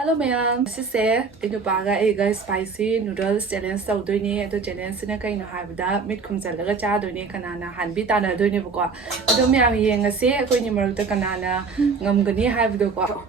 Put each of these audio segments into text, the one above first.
Hello ma'am, this is Inubaga Ega Spicy Noodles Challenge Saudoni, the challenge Sinaka Habda, Mid Kumsalaga Chadoni Kanana, Hanbitana Dunibuka. Adomia Yang a say, Queen Murta Kanana, Namgani have the go.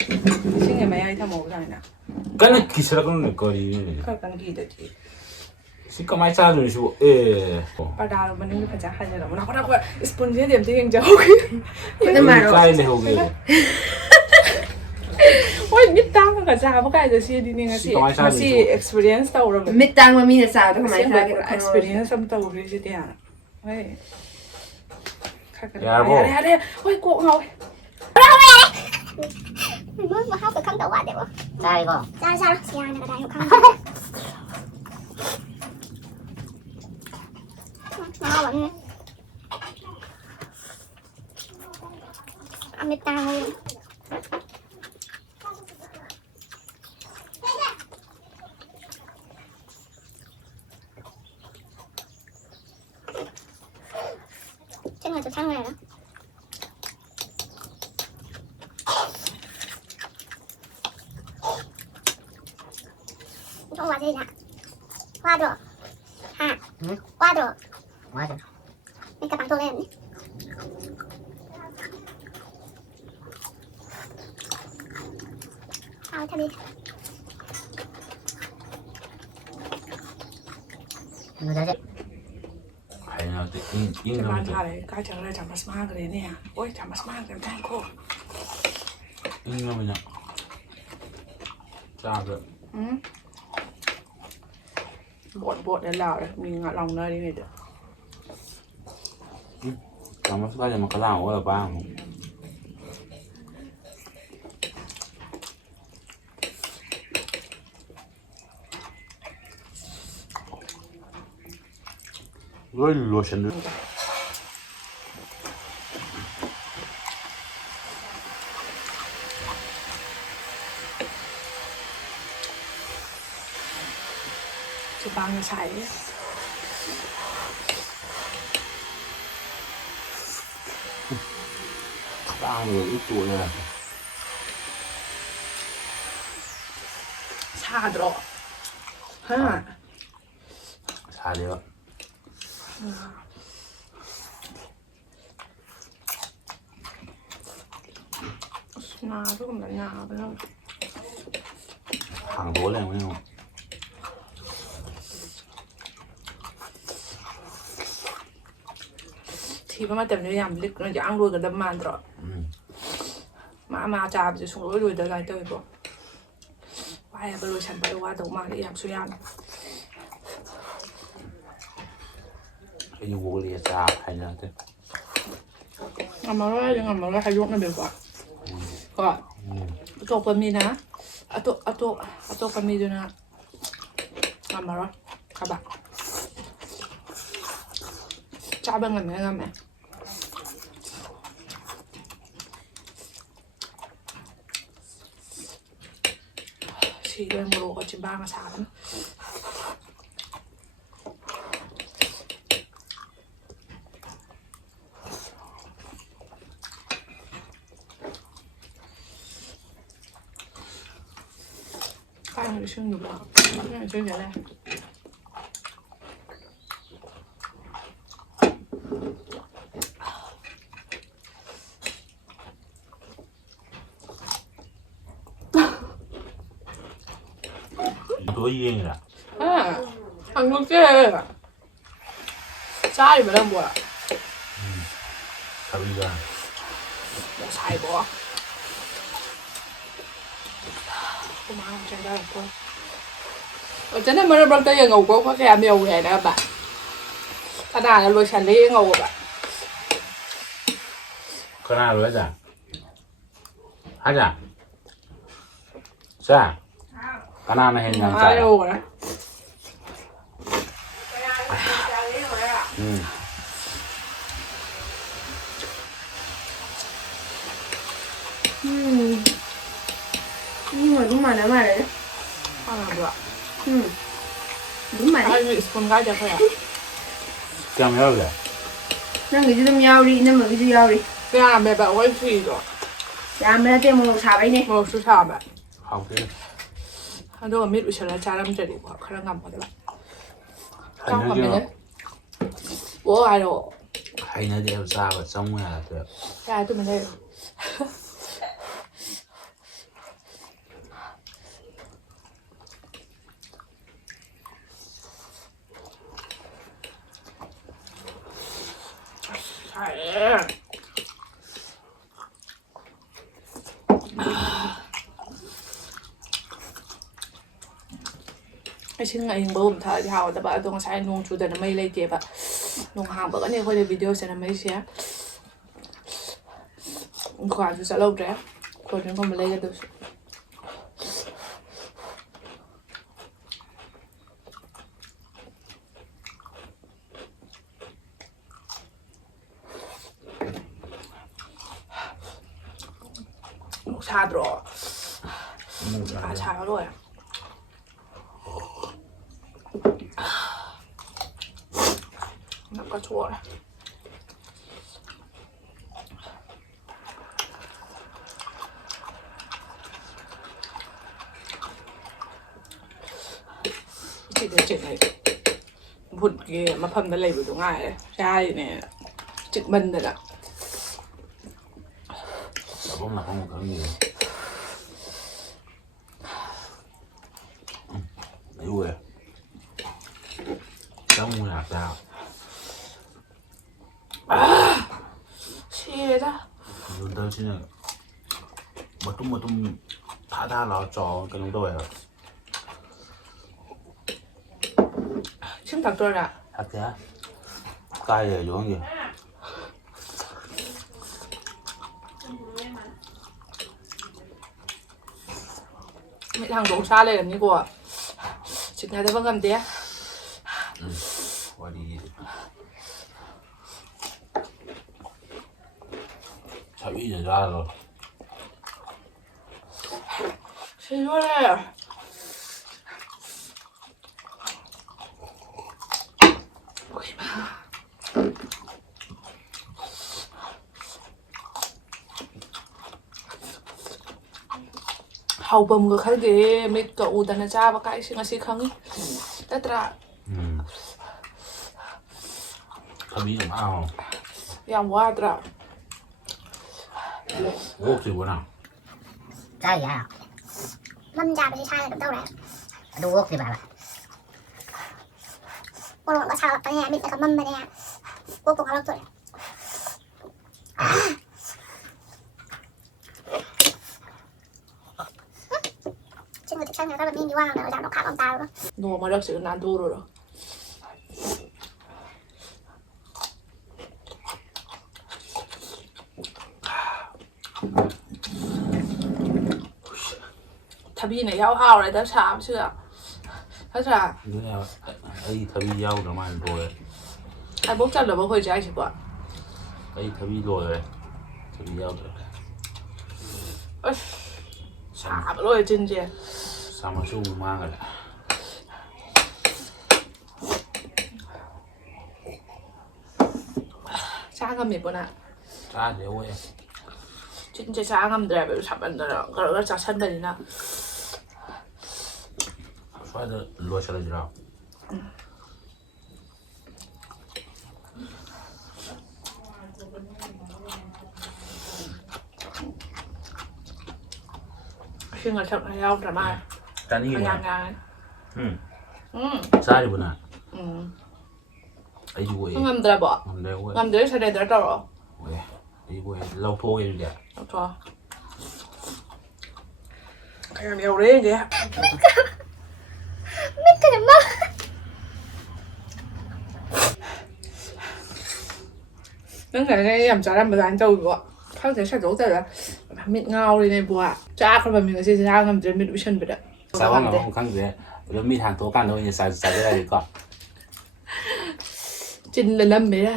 Sing a may item of Lana. Can I kiss her on the corridor? Can't eat it. She come my child is But I don't know if I spongy them doing joke. the matter. Ôi biết tăng cả sao có cái gì xí đi nên là xí experience tàu rồi biết tăng mà mình là sao đó mà cái experience xong tàu rồi xí tiền ôi đây ôi cụ ngồi bước vào học được không đâu được đây có sao sao xì này cái này không ngon lắm ăn biết tăng luôn chân này từ thang này đó không qua gì nè qua được ha qua được nên các bạn tôi lên thôi thôi đi người ta I know the in bạn thà cái chẳng là chẳng mà smart cái này nè ôi chẳng mà smart cái thang cô in nó nhá sao được bột để lào đấy mình ngã lòng nơi đi này được làm sao mà cái nào ở ba rồi lotion nữaจะบางจะใช้ba người ít tuổi này ชาดรอฮะ xài đi ạนาทุกคนนาไปแล้ว hàng tối này phải không thì mà tầm này làm lịch nó ăn luôn cái đâm màn rồi mà tràจะxuống rồiเดี๋ยวlại tới bộ vaiไปเลยฉันไปว่าตกมาที่ยามสุยาน cái vô lìa xa hay là thế เอามาเลยยังเอามาเลยให้ยกนั่นเดี๋ยวก่อนก็ตัวปมีนะตัวปมีด้วยนะเอามาเลยครับบ่จ้าเป็นกันไหมกันไหมชีเรื่องโลก็จะบ้ามาสามช่วยหนูบ้างช่วยอะไรtối riêng rồi thằng con kia sai mà đang bỏ sao bây giờ sai bỏ cô má không chạy ra được thôi cho nên mà nó tới ngầu có cái am yêu này nè bạn ta đà là lôi sàn đi ngầu bạn cái nào rồi à hả dạ sao cái nào này hình như ai yêu rồi nhưng mà đúng mà đấy không làm được đúng mà đấy ai bị con gái cho phải à Chăm nhau rồi nó người ta nhau đi nó người ta nhau đi cái làm mẹ bảo quay phì rồi làm ra thêm một xào ấy nè một số thảm ạ ꯍꯥꯎꯇꯦ ꯑꯗꯨꯒ ꯃꯤꯠ ꯎꯏꯁꯜꯂ ꯆꯥꯔꯝꯗ꯭ꯔꯗꯤꯀꯣ ꯈꯔ ꯉꯝꯒꯗꯕ ꯆꯥꯛ ꯍꯩꯅꯗꯦꯕ ꯉꯝꯃꯤꯅꯦ ꯑꯣ ꯍꯥꯏꯔꯛꯑꯣ ꯍꯩꯅꯗꯦꯕ ꯆꯥꯕ ꯆꯪꯉꯨ ꯌꯥꯗꯦ ꯌꯥꯔꯦ ꯇꯨꯃꯤꯟ ꯂꯩꯌꯨ ꯏꯁꯤꯡ ꯑꯌꯤꯡꯕꯒꯨꯝ ꯊꯛꯑꯗꯤ ꯍꯥꯎꯒꯗꯕ ꯑꯗꯣ ꯉꯁꯥꯏ ꯅꯣꯡ ꯆꯨꯗꯅ ꯃꯩ ꯂꯩꯇꯦꯕ ꯅꯣꯡ ꯍꯥꯡꯕꯒꯅꯤ ꯑꯩꯈꯣꯏꯅ ꯚꯤꯗꯤꯑꯣ ꯁꯦꯝꯃꯛꯏꯁꯦ ꯗꯨꯀꯥꯟꯁꯨ ꯆꯠꯍꯧꯗ꯭ꯔꯦ ꯀꯣꯜꯗ꯭ꯔꯤꯡꯒꯨꯝꯕ ꯂꯩꯒꯗꯕꯁꯨ ꯁꯥꯗ꯭ꯔꯣ ꯁꯥꯕ ꯂꯣꯏꯔꯦ ꯅꯞꯀ ꯆꯣꯔꯦ ꯁꯤꯗ ꯆꯤꯛꯅꯩ ꯚꯨꯠꯀꯤ ꯃꯐꯝꯗ ꯂꯩꯕꯗꯣ ꯉꯥꯏꯔꯦ ꯆꯥꯔꯤꯅꯦ ꯆꯤꯛꯃꯟꯗꯅ ꯆꯥꯐꯝ ꯂꯥꯛꯐꯝ ꯈꯪꯗꯦ ꯑꯌꯨꯛ ꯆꯪꯉꯨ ꯌꯥꯗꯦ ꯁꯤꯔꯦꯗ ꯅꯨꯗꯜꯁꯤꯅ ꯃꯇꯨꯝ ꯃꯇꯨꯝ ꯊꯥ ꯊꯥ ꯂꯥꯎ ꯆꯥꯎ ꯀꯩꯅꯣ ꯇꯧꯋꯦꯕ ꯏꯁꯤꯡ ꯊꯛꯇꯣꯏꯔꯥ ꯊꯛꯇꯦ ꯀꯥꯏ ꯂꯩꯔꯤꯅꯣ ꯈꯪꯗꯦ ꯃꯤꯠ ꯍꯥꯡꯗꯣꯛ ꯆꯥ ꯂꯩꯔꯝꯅꯤꯀꯣ ꯆꯤꯛꯅꯗꯕ ꯉꯝꯗꯦ ꯋꯥꯔꯤꯁꯦ ꯁꯥꯕꯤꯅ ꯆꯥꯔꯣ ꯁꯤꯗꯣꯔꯦ ꯍꯥꯎꯐꯝꯒ ꯈꯪꯗꯦ ꯃꯤꯠꯀ ꯎꯗꯅ ꯆꯥꯕ ꯀꯥꯏꯁꯦ ꯉꯁꯤ ꯈꯪꯉꯤ ꯅꯠꯇ꯭ꯔꯥ ꯊꯕꯤꯅ ꯃꯥꯡꯉꯣ ꯌꯥꯝ ꯋꯥꯗ꯭ꯔꯥ ꯑꯣꯛꯇ꯭ꯔꯤꯕꯣ ꯅꯪ ꯆꯥꯔꯤ ꯍꯥꯏꯔꯣ ꯃꯝ ꯆꯥꯕꯁꯤ ꯁꯥꯏꯅ ꯑꯗꯨꯝ ꯇꯧꯔꯦ ꯑꯗꯨ ꯑꯣꯛꯇ꯭ꯔꯤꯕ ꯍꯥꯏꯕ ꯃꯣꯔꯣꯛꯒ ꯁꯥꯒꯠꯄꯅꯦ ꯃꯤꯠꯇꯒ ꯃꯝꯕꯅꯦ ꯀꯣꯛꯄꯨ ꯉꯥꯎꯔꯛꯇꯣꯔꯦ ꯆꯤꯡꯒ ꯆꯤꯛꯁꯟꯈ꯭ꯔꯒ ꯃꯤꯗꯤ ꯋꯥ ꯉꯥꯡꯅꯕ ꯖꯥꯠ ꯂꯣꯛꯈꯥꯛ ꯑꯃ ꯇꯥꯔꯒ ꯅꯣꯡ ꯃꯔꯛꯁꯤꯗ ꯅꯥꯟꯊꯣꯛꯎꯔꯣ ꯊꯕꯤꯅ ꯏꯍꯥꯎ ꯍꯥꯎꯔꯦꯗ ꯁꯥꯕꯁꯤꯗ ꯅꯠꯇ꯭ꯔꯥ ꯑꯗꯨꯅꯦ ꯑꯩ ꯊꯕꯤ ꯌꯥꯎꯗ꯭ꯔ ꯃꯥꯜꯅ ꯂꯣꯏꯔꯦ ꯍꯥꯏꯕꯣꯛ ꯆꯜꯂꯕ ꯑꯩꯈꯣꯏ ꯆꯥꯏꯁꯤꯕꯣ ꯑꯩ ꯊꯕꯤ ꯂꯣꯏꯔꯦ ꯊꯕꯤ ꯌꯥꯎꯗ꯭ꯔꯦ ꯑꯁ ꯁꯥꯕ ꯂꯣꯏꯔꯦ ꯆꯤꯟꯁꯦ ꯆꯥꯃꯁꯨ ꯑꯃꯨꯛ ꯃꯥꯡꯈ꯭ꯔꯦ ꯆꯥ ꯉꯝꯃꯦꯕꯣ ꯅꯪ ꯆꯥꯗꯦ ꯑꯣꯏ ꯆꯤꯟꯁꯦ ꯆꯥ ꯉꯝꯗ꯭ꯔꯦꯕ ꯁꯥꯃꯟꯗꯅ ꯈꯔ ꯈꯔ ꯆꯥꯁꯟꯕꯅꯤꯅ ꯁ꯭ꯋꯥꯏꯗ ꯂꯣꯏꯁꯤꯜꯂꯁꯤꯔꯣ ꯏꯁꯤꯡꯒ ꯊꯛꯅ ꯌꯥꯎꯗ꯭ꯔ ꯃꯥꯜꯂꯦ ꯆꯥꯅꯤꯡꯉꯤꯕꯣ ꯌꯥꯝ ꯌꯥꯡꯉꯦ ꯆꯥꯔꯤꯕꯣ ꯅꯪ ꯎꯝ ꯑꯩꯁꯨ ꯑꯣꯏꯌꯦ ꯉꯝꯗ꯭ꯔꯕꯣ ꯉꯝꯗ꯭ꯔꯦ ꯑꯣꯏ ꯉꯝꯗ꯭ꯔꯦ ꯁꯔꯦꯟꯗꯔ ꯇꯧꯔꯛꯑꯣ ꯑꯣꯏ ꯑꯩꯁꯨ ꯑꯣꯏ ꯂꯧꯊꯣꯛꯑꯒꯦ ꯑꯗꯨꯗꯤ ꯂꯧꯊꯣꯛꯑꯣ ꯀꯌꯥꯝ ꯌꯧꯔꯦꯒꯦ ꯃꯤꯠꯀꯅ ꯃꯝ ꯅꯪ ꯉꯁꯥꯏ ꯌꯥꯝ ꯆꯥꯔꯝꯕ ꯑꯗꯨꯃꯥꯏꯅ ꯇꯧꯋꯤꯕꯣ ꯈꯪꯗꯦ ꯁꯟꯗꯣꯛꯇꯔ ꯃꯤꯠ ꯉꯥꯎꯔꯤꯅꯦ ꯕꯨꯋꯥ ꯆꯥꯈ꯭ꯔꯕ ꯃꯤ ꯉꯁꯤꯁꯦ ꯆꯥ ꯉꯝꯗ꯭ꯔꯦ ꯃꯤꯠ ꯎꯏꯁꯟꯕꯗ ꯆꯥꯐꯝ ꯉꯥꯐꯝ ꯈꯪꯗ꯭ꯔꯦ ꯑꯗꯣ ꯃꯤꯠ ꯍꯥꯡꯇꯣꯛꯑꯀꯥꯟꯗ ꯑꯣꯏꯅ ꯆꯥꯖꯔꯒꯦꯀꯣ ꯆꯤꯟꯗ ꯅꯝꯃꯦꯔ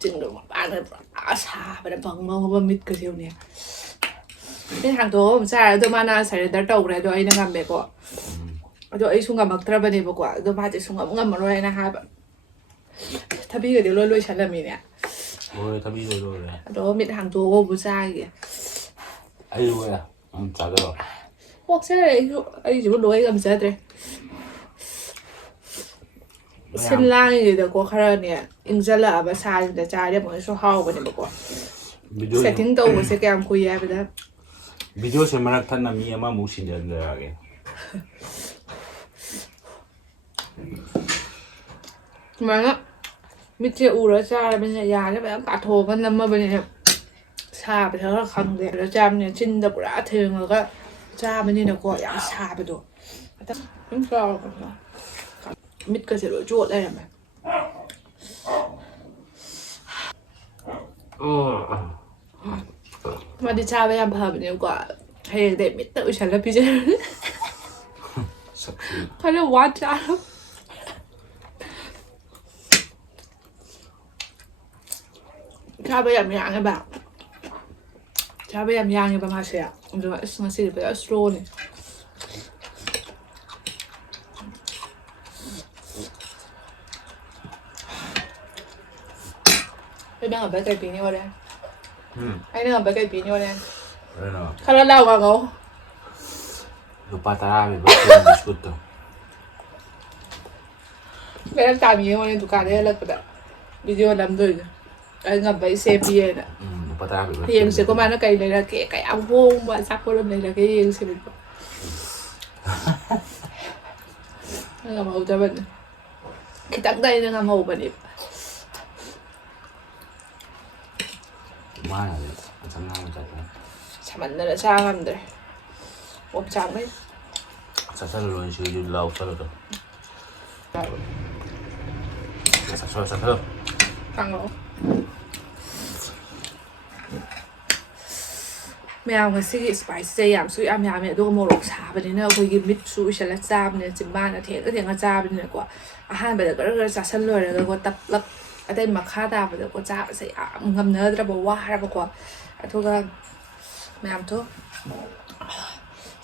ꯆꯤꯟꯗꯣ ꯃꯄꯥꯟꯗ ꯄꯨꯔꯥ ꯁꯥꯕꯗ ꯕꯪꯕꯪꯕ ꯃꯤꯠꯀꯁꯦ ꯌꯦꯡꯉꯨꯅꯦ ꯃꯤꯠ ꯍꯥꯡꯇꯣꯛꯑꯒ ꯑꯃꯨꯛ ꯆꯥꯔꯦ ꯑꯗꯣ ꯃꯥꯅ ꯁꯔꯦꯟꯗꯔ ꯇꯧꯈ꯭ꯔꯦ ꯑꯗꯣ ꯑꯩꯅ ꯉꯝꯃꯦꯀꯣ ꯑꯗꯣ ꯑꯩꯁꯨ ꯉꯝꯃꯛꯇ꯭ꯔꯕꯅꯦꯕꯀꯣ ꯑꯗꯣ ꯃꯥꯁꯦ ꯁꯨꯡꯉꯝ ꯉꯝꯃꯔꯣꯏ ꯍꯥꯏꯅ ꯍꯥꯏꯕ ꯊꯕꯤꯒꯗꯤ ꯂꯣꯏ ꯂꯣꯏꯁꯜꯂꯝꯃꯤꯅꯦ ꯂꯣꯏꯔꯦ ꯊꯕꯤ ꯂꯣꯏꯔꯦ ꯑꯗꯣ ꯃꯤꯠ ꯍꯥꯡꯗꯣꯛꯑꯒꯕꯨ ꯆꯥꯒꯤꯒꯦ ꯑꯩꯁꯨ ꯑꯣꯏ ꯅꯪ ꯆꯥꯖꯔꯣ ꯄꯣꯛꯁꯦ ꯑꯩꯁꯨ ꯂꯣꯏ ꯉꯝꯖꯗ꯭ꯔꯦ ꯁꯤꯟ ꯂꯥꯡꯉꯤꯉꯩꯗꯀꯣ ꯈꯔꯅꯦ ꯏꯪꯁꯤꯜꯂꯛꯑꯕ ꯁꯥꯁꯤꯗ ꯆꯥꯔꯗꯤ ꯑꯃꯨꯛꯁꯨ ꯍꯥꯎꯕꯅꯦꯕꯀꯣ ꯁꯦꯠꯇꯤꯡ ꯇꯧꯕꯁꯦ ꯀꯌꯥꯝ ꯀꯨꯏ ꯍꯥꯏꯕꯗ ꯚꯤꯗꯤꯑꯣꯁꯦ ꯃꯔꯛ ꯊꯠꯅ ꯃꯤ ꯑꯃꯃꯨꯛ ꯁꯤꯟꯖꯜꯂꯛꯑꯒꯦ ꯁꯨꯃꯥꯏꯅ ꯃꯤꯠꯁꯦ ꯎꯔ ꯆꯥꯔꯕꯅꯤꯅ ꯌꯥꯁꯦ ꯃꯌꯥꯝ ꯀꯥꯊꯣꯛꯑꯒ ꯅꯝꯃꯕꯅꯤꯅ ꯁꯥꯕꯁꯦ ꯈꯔ ꯈꯪꯗꯦ ꯑꯗ ꯆꯥꯕꯅꯤꯅ ꯆꯤꯟꯗ ꯄꯨꯔꯥ ꯊꯦꯡꯉꯒ ꯆꯥꯕꯅꯤꯅꯀꯣ ꯌꯥꯝ ꯁꯥꯕꯗꯣ ꯑꯗꯨꯝ ꯆꯥꯎꯔꯒ ꯃꯤꯠꯀꯁꯦ ꯂꯣꯏ ꯆꯣꯠ ꯂꯩꯔꯝꯃꯦ ꯃꯥꯗꯤ ꯆꯥꯕ ꯌꯥꯝ ꯐꯕꯅꯦꯕꯀꯣ ꯍꯌꯦꯡꯗꯩ ꯃꯤꯠꯇ ꯎꯏꯁꯜꯂ ꯄꯤꯖꯔꯅꯤ ꯈꯔ ꯋꯥ ꯆꯥꯔꯣ ꯆꯥꯕ ꯌꯥꯝ ꯌꯥꯡꯉꯦꯕ ꯆꯥꯕ ꯌꯥꯝ ꯌꯥꯡꯉꯦꯕ ꯃꯥꯁꯦ ꯑꯗꯨꯒ ꯑꯁ ꯉꯁꯤꯗꯤ ꯐꯖꯅ ꯁ꯭ꯂꯣꯅꯤ ꯑꯩꯅ ꯉꯝꯕ ꯀꯩ ꯄꯤꯅꯤ ꯍꯣꯔꯦꯟ ꯑꯩꯅ ꯉꯝꯕ ꯀꯩ ꯄꯤꯅꯤ ꯍꯣꯔꯦꯟ ꯈꯔ ꯂꯥꯎ ꯉꯥꯡꯉꯣ ꯂꯨꯄꯥ 10 ꯄꯤꯕ ꯕꯤꯁꯀꯨꯠꯇꯣ ꯂꯩꯔꯛ ꯇꯥꯕꯤꯌꯦ ꯍꯣꯔꯦꯟ ꯗꯨꯀꯥꯟꯗꯩ ꯍꯜꯂꯛꯄꯗ ꯚꯤꯗꯤꯑꯣ ꯅꯝꯗꯣꯏꯅꯦ ꯑꯩ ꯉꯝꯕ ꯑꯩ ꯁꯦꯝꯕꯤꯌꯦꯅ ꯂꯨꯄꯥ 10 ꯄꯤꯕ ꯌꯦꯡꯁꯤꯀꯣ ꯃꯥꯅ ꯀꯩ ꯂꯩꯔꯛꯀꯦ ꯀꯌꯥꯝ ꯍꯣꯡꯕ ꯑꯆꯥꯄꯣꯠ ꯑꯃ ꯂꯩꯔꯛꯀꯦ ꯌꯦꯡꯁꯤꯕꯀꯣ ꯉꯝꯍꯧꯗꯕꯅꯤ ꯈꯤꯇꯪꯗ ꯑꯩꯅ ꯉꯝꯍꯧꯕꯅꯦꯕ ꯃꯥꯅꯗꯤ ꯃꯊꯪ ꯉꯥꯡꯕ ꯆꯠꯄ ꯁꯥꯃꯟꯗꯅ ꯆꯥ ꯉꯝꯗ꯭ꯔꯦ ꯑꯣꯞ ꯆꯥꯛꯅꯩ ꯆꯠꯁꯜꯂꯨꯔꯣ ꯁꯤꯗꯤ ꯂꯥꯎ ꯆꯠꯂꯨꯔꯣ ꯆꯠꯁꯜꯂꯣ ꯇꯥꯡꯂꯛꯑꯣ ꯃꯌꯥꯝ ꯉꯁꯤꯒꯤ ꯏꯁꯄꯥꯏꯁꯁꯦ ꯌꯥꯝ ꯌꯥꯝꯃꯦ ꯑꯗꯨꯒ ꯃꯣꯔꯣꯛ ꯁꯥꯕꯅꯤꯅ ꯑꯩꯈꯣꯏꯒꯤ ꯃꯤꯠꯁꯨ ꯎꯏꯁꯜꯂ ꯆꯥꯕꯅꯤꯅ ꯆꯤꯝꯕꯥꯅ ꯊꯦꯡꯉ ꯆꯥꯕꯅꯤꯅꯀꯣ ꯑꯍꯥꯟꯕꯗ ꯈꯔ ꯆꯥꯁꯜ ꯂꯣꯏꯔꯒꯀꯣ ꯇꯞꯂꯞ ꯑꯇꯩ ꯃꯈꯥ ꯇꯥꯕꯗꯀꯣ ꯆꯥꯕꯁꯦ ꯌꯥꯝ ꯉꯝꯅꯗ꯭ꯔꯕ ꯋꯥꯔꯕꯀꯣ ꯑꯗꯨꯒ ꯃꯌꯥꯝꯗꯣ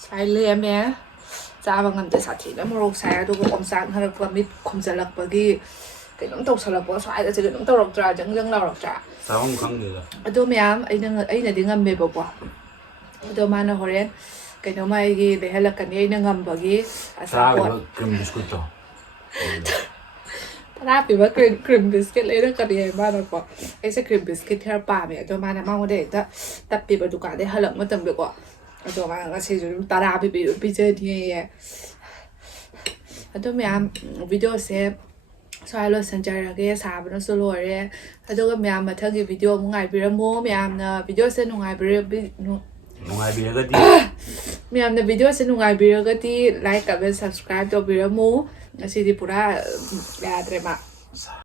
ꯁꯥꯏ ꯂꯩꯔꯝꯃꯦ ꯆꯥꯕ ꯉꯝꯗꯦ ꯁꯥꯊꯤꯅ ꯃꯣꯔꯣꯛ ꯁꯥꯏ ꯑꯗꯨꯒ ꯑꯣꯝꯆꯥꯛꯅꯔꯛꯄ ꯃꯤꯠ ꯈꯨꯝꯖꯤꯜꯂꯛꯄꯒꯤ ꯀꯩꯅꯣꯝ ꯇꯧꯁꯜꯂꯛꯄ ꯁ꯭ꯋꯥꯏꯗꯁꯦ ꯀꯩꯅꯣꯝ ꯇꯧꯔꯛꯇ꯭ꯔꯥ ꯖꯪ ꯂꯥꯎꯔꯛꯇ꯭ꯔꯥ ꯆꯥꯐꯝ ꯈꯪꯗꯦꯗ ꯑꯗꯣ ꯃꯌꯥꯝ ꯑꯩꯅꯗꯤ ꯉꯝꯃꯦꯕꯀꯣ ꯑꯗꯣ ꯃꯥꯅ ꯍꯣꯔꯦꯟ ꯀꯩꯅꯣꯝꯃ ꯑꯩꯒꯤ ꯂꯩꯍꯜꯂꯛꯀꯅꯤ ꯑꯩꯅ ꯉꯝꯕꯒꯤ ꯑꯆꯥꯄꯣꯠ 10 ꯀ꯭ꯔꯤꯝ ꯕꯤꯁꯀꯨꯠꯇꯣ 10 ꯄꯤꯕ ꯀ꯭ꯔꯤꯝ ꯕꯤꯁꯀꯤꯠ ꯂꯩꯔꯛꯀꯅꯤ ꯃꯥꯅꯀꯣ ꯑꯩꯁꯦ ꯀ꯭ꯔꯤꯝ ꯕꯤꯁꯀꯤꯠ ꯈꯔ ꯄꯥꯝꯃꯦ ꯑꯗꯣ ꯃꯥꯅ ꯃꯉꯣꯟꯗ ꯍꯦꯛꯇ ꯇꯞꯄꯤꯕ ꯗꯨꯀꯥꯟꯗꯩ ꯍꯜꯂꯛꯄ ꯃꯇꯝꯗꯀꯣ ꯑꯗꯣ ꯃꯥꯅ ꯉꯁꯤꯁꯨ ꯑꯗꯨꯝ 10 ꯄꯤꯕꯤꯗꯣ ꯄꯤꯖꯅꯤꯌꯦ ꯑꯗꯣ ꯃꯌꯥꯝ ꯚꯤꯗꯤꯑꯣꯁꯦ ꯁ꯭ꯋꯥꯏ ꯂꯣꯏꯁꯤꯟꯖꯔꯒꯦ ꯁꯥꯕꯅꯁꯨ ꯂꯣꯏꯔꯦ ꯑꯗꯨꯒ ꯃꯌꯥꯝ ꯃꯊꯪꯒꯤ ꯚꯤꯗꯤꯑꯣ ꯑꯃꯨꯛ ꯉꯥꯏꯕꯤꯔꯝꯃꯣ ꯃꯌꯥꯝꯅ ꯚꯤꯗꯤꯑꯣꯁꯦ ꯅꯨꯡꯉꯥꯏꯕꯤꯔꯒꯗꯤ ꯃꯌꯥꯝꯅ ꯚꯤꯗꯤꯑꯣꯁꯦ ꯅꯨꯡꯉꯥꯏꯕꯤꯔꯒꯗꯤ ꯂꯥꯏꯛ ꯀꯃꯦꯟ ꯁꯕꯁꯀ꯭ꯔꯥꯏꯕ ꯇꯧꯕꯤꯔꯝꯃꯨ ꯉꯁꯤꯗꯤ ꯄꯨꯔꯥ ꯌꯥꯗ꯭ꯔꯦ ꯃꯥ